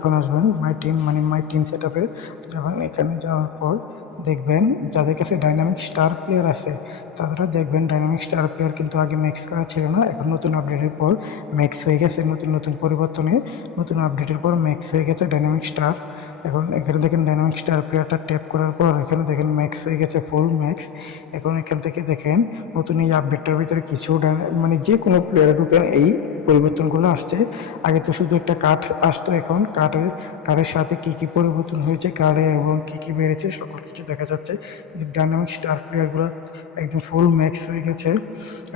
এখন আসবেন my team মানে মাই টিম সেট আপে যাবেন। এখানে যাওয়ার পর দেখবেন যাদের কাছে ডাইনামিক স্টার প্লেয়ার আছে তারা দেখবেন ডাইনামিক স্টার প্লেয়ার কিন্তু আগে ম্যাক্স করা ছিল না, এখন নতুন আপডেটের পর ম্যাক্স হয়ে গেছে। নতুন নতুন পরিবর্তনে নতুন আপডেটের পর ম্যাক্স হয়ে গেছে ডাইনামিক স্টার। এখন এখানে দেখেন ডাইনামিক স্টার প্লেয়ারটা ট্যাপ করার পর এখানে দেখেন ম্যাক্স হয়ে গেছে, ফুল ম্যাক্স। এখন এখান থেকে দেখেন নতুন এই আপডেটটার ভিতরে কিছু মানে যে কোনো প্লেয়ারে ঢুকেন এই পরিবর্তনগুলো আসছে। আগে তো শুধু একটা কার্ড আসতো, এখন কার্ডের সাথে কি কি পরিবর্তন হয়েছে কার্ডে এবং কি কি বেড়েছে সকল কিছু দেখা যাচ্ছে। কিন্তু ডাইনামিক স্টার প্লেয়ারগুলো একদম ফুল ম্যাক্স হয়ে গেছে।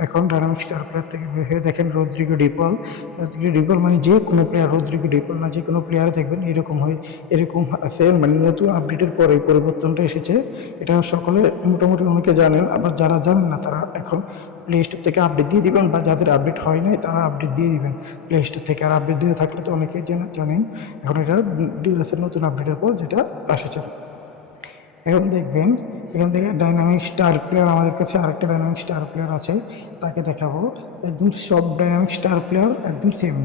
এখন ডাইনামিক স্টার প্লেয়ার থেকে বের হয়ে দেখেন রদ্রিগো ডিপল মানে যে কোনো প্লেয়ার, রদ্রিগো ডিপল না যে কোনো প্লেয়ার দেখবেন এরকম আছে। মানে নতুন আপডেটের পরে এই পরিবর্তনটা এসেছে, এটা সকলে মোটামুটি অনেকে জানেন। আবার যারা জানেন না তারা এখন প্লে স্টোর থেকে আপডেট দিয়ে দিবেন, বা যাদের আপডেট হয় নাই তারা আপডেট দিয়ে দিবেন প্লে স্টোর থেকে। আর আপডেট দিয়ে থাকলে তো অনেকেই জানেন এখন এটা ডিএলএসের নতুন আপডেটের পর যেটা এসেছে। এখন দেখবেন এখান থেকে ডাইনামিক স্টার প্লেয়ার, আমাদের কাছে আরেকটা ডাইনামিক স্টার প্লেয়ার আছে, তাকে দেখাবো। একদম সব ডাইনামিক স্টার প্লেয়ার একদম সেম,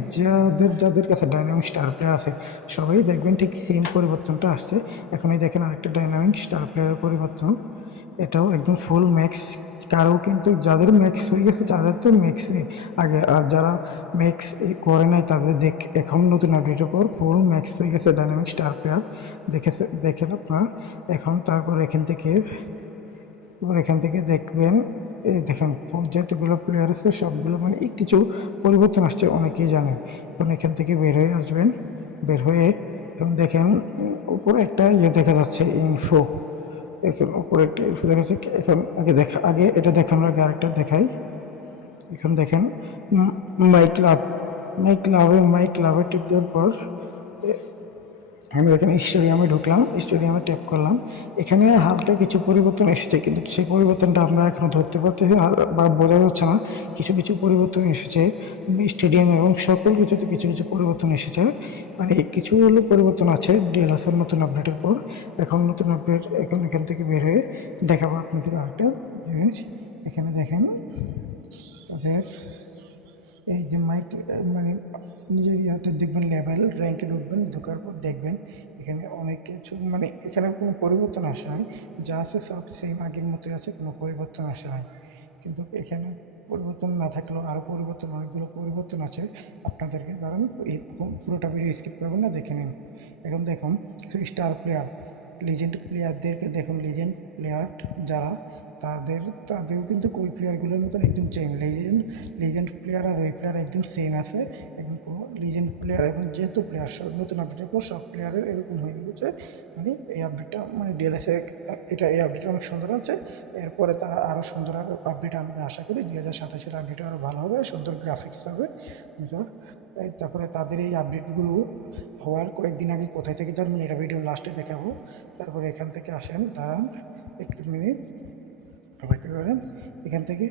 যাদের কাছে ডাইনামিক স্টার প্লেয়ার আছে সবাই দেখবেন ঠিক সেম পরিবর্তনটা আসছে। এখন এই দেখেন আরেকটা ডাইনামিক স্টার প্লেয়ারের পরিবর্তন, এটাও একদম ফুল ম্যাক্স। কারো কিন্তু যাদের ম্যাক্স হয়ে গেছে তাদের তো ম্যাক্সই আগে, আর যারা ম্যাক্স করে নাই তাদের এখন নতুন আপডেটের পর ফুল ম্যাক্স হয়ে গেছে ডাইনামিক স্টার প্লেয়ার। দেখেন আপনারা। এখন তারপর এখান থেকে দেখবেন এই দেখেন যতগুলো প্লেয়ার আছে সবগুলো মানে কিছু পরিবর্তন আসছে অনেকেই জানেন। এখন এখান থেকে বের হয়ে আসবেন, বের হয়ে এখন দেখেন উপরে একটা দেখা যাচ্ছে ইনফো, এখন উপরে একটা ইনফো দেখা যাচ্ছে। এখন আগে এটা দেখানোর আগে আরেকটা দেখাই। এখন দেখেন মাই ক্লাবে টিপ দেওয়ার পর আমি এখানে স্টেডিয়ামে ঢুকলাম, স্টেডিয়ামে ট্যাপ করলাম। এখানে হালকা কিছু পরিবর্তন এসেছে, কিন্তু সেই পরিবর্তনটা আমরা এখনও ধরতে পারতেছি বা বোঝা যাচ্ছে না। কিছু কিছু পরিবর্তন এসেছে স্টেডিয়াম এবং সকল কিছুতে কিছু কিছু পরিবর্তন এসেছে। মানে কিছু হলো পরিবর্তন আছে ডিএলএসের নতুন আপডেটের পর। এখন নতুন আপডেট এখান থেকে বের হয়ে দেখাবো আপনাদের আরেকটা জিনিস। এখানে দেখেন তাদের এই যে মানে নিজের ইয়াতে দেখবেন লেভেল র্যাঙ্কে ঢুকবেন, ঢোকার পর দেখবেন এখানে অনেক কিছু মানে এখানে কোনো পরিবর্তন আসে নাই, যা আছে সব সেম আগের মতোই আছে, কোনো পরিবর্তন আসে নাই। কিন্তু এখানে পরিবর্তন না থাকলেও আরও অনেকগুলো পরিবর্তন আছে আপনাদেরকে, কারণ এই পুরোটা ভিডিও স্কিপ করবেন না, দেখে নিন। এখন দেখুন কিছু স্টার প্লেয়ার লিজেন্ড প্লেয়ারদেরকে দেখুন, লিজেন্ড প্লেয়ার যারা তাদেরও কিন্তু ওই প্লেয়ারগুলোর মতন একদম সেম লিজেন্ড প্লেয়ার আর ওই প্লেয়ার একদম সেম আছে। এখন কোনো লিজেন্ড প্লেয়ার এবং যেহেতু প্লেয়ার সব নতুন আপডেটের পর সব প্লেয়ারের এরকম হয়ে গেছে। মানে এই আপডেটটা মানে ডিএলএসএ এই আপডেটটা অনেক সুন্দর আছে। এরপরে তারা আরও সুন্দর আপডেট আমরা আশা করি 2027-এর আপডেটটা আরও ভালো হবে, সুন্দর গ্রাফিক্স হবে যেটা। তারপরে তাদের এই আপডেটগুলো হওয়ার কয়েকদিন আগে কোথায় থেকে জানবেন এটা ভিডিও লাস্টে দেখাবো। তারপরে এখান থেকে আসেন, দাঁড়ান একটু মিনিট অপেক্ষা করেন। এখান থেকে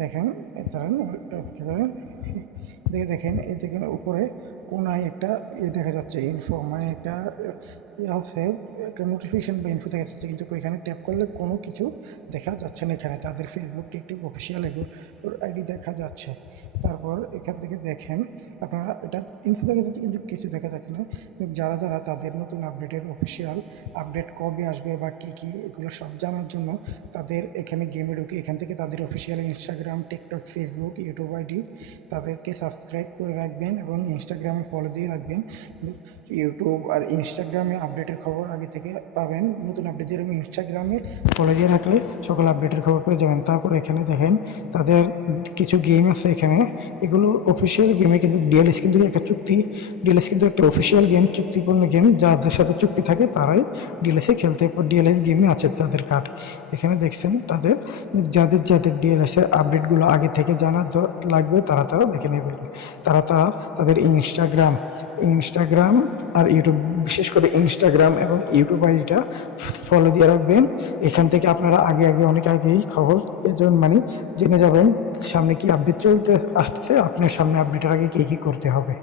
দেখেন দাঁড়ান অপেক্ষা করেন, দেখেন এই দেখেন উপরে কোনায় একটা দেখা যাচ্ছে ইনফো, মানে একটা আছে একটা নোটিফিকেশান বা ইনফো দেখা যাচ্ছে, কিন্তু এখানে ট্যাপ করলে কোনো কিছু দেখা যাচ্ছে না। এখানে তাদের ফেসবুক টিকটক অফিসিয়াল এগুলোর আইডি দেখা যাচ্ছে। তারপর এখান থেকে দেখেন আপনারা এটা ইনফো দেখা যাচ্ছে কিন্তু কিছু দেখা যাচ্ছে না। যারা তাদের নতুন আপডেটের অফিসিয়াল আপডেট কবে আসবে বা কী এগুলো সব জানার জন্য তাদের এখানে গেমে ঢুকে এখান থেকে তাদের official Instagram, TikTok, Facebook, YouTube ID তাদেরকে সাবস্ক্রাইব করে রাখবেন এবং ইনস্টাগ্রামে ফলো দিয়ে রাখবেন। ইউটিউব আর ইনস্টাগ্রামে আপডেটের খবর আগে থেকে পাবেন, নতুন আপডেট দিয়ে এবং ইনস্টাগ্রামে ফলো দিয়ে রাখলে সকল আপডেটের খবর পেয়ে যাবেন। তারপর এখানে দেখেন তাদের কিছু গেম আছে, এখানে এগুলো অফিসিয়াল গেমে কিন্তু ডিএলএস কিন্তু একটা অফিসিয়াল গেম, চুক্তিপূর্ণ গেম। যাদের সাথে চুক্তি থাকে তারাই ডিএলএসে খেলতে, ডিএলএস গেমে আছে তাদের কার্ড। এখানে দেখছেন তাদের যাদের ডিএলএসের আপডেটগুলো আগে থেকে জানা লাগবে তারা দেখে নেবেন। তারা তাদের ইনস্টাগ্রাম আর ইউটিউব, বিশেষ করে ইনস্টাগ্রাম এবং ইউটিউব আইডিটা ফলো দিয়ে রাখবেন। এখান থেকে আপনারা অনেক আগেই খবর পেয়ে যাবেন, মানে জেনে যাবেন সামনে কি আপডেট আসতেছে, আপনার সামনে আপডেটের আগে কী করতে হবে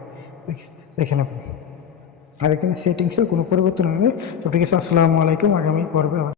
দেখে নেবেন। আর এখানে সেটিংসেও কোনো পরিবর্তন হবে। তো ঠিক আছে, আসসালামু আলাইকুম। আগামী পর্বে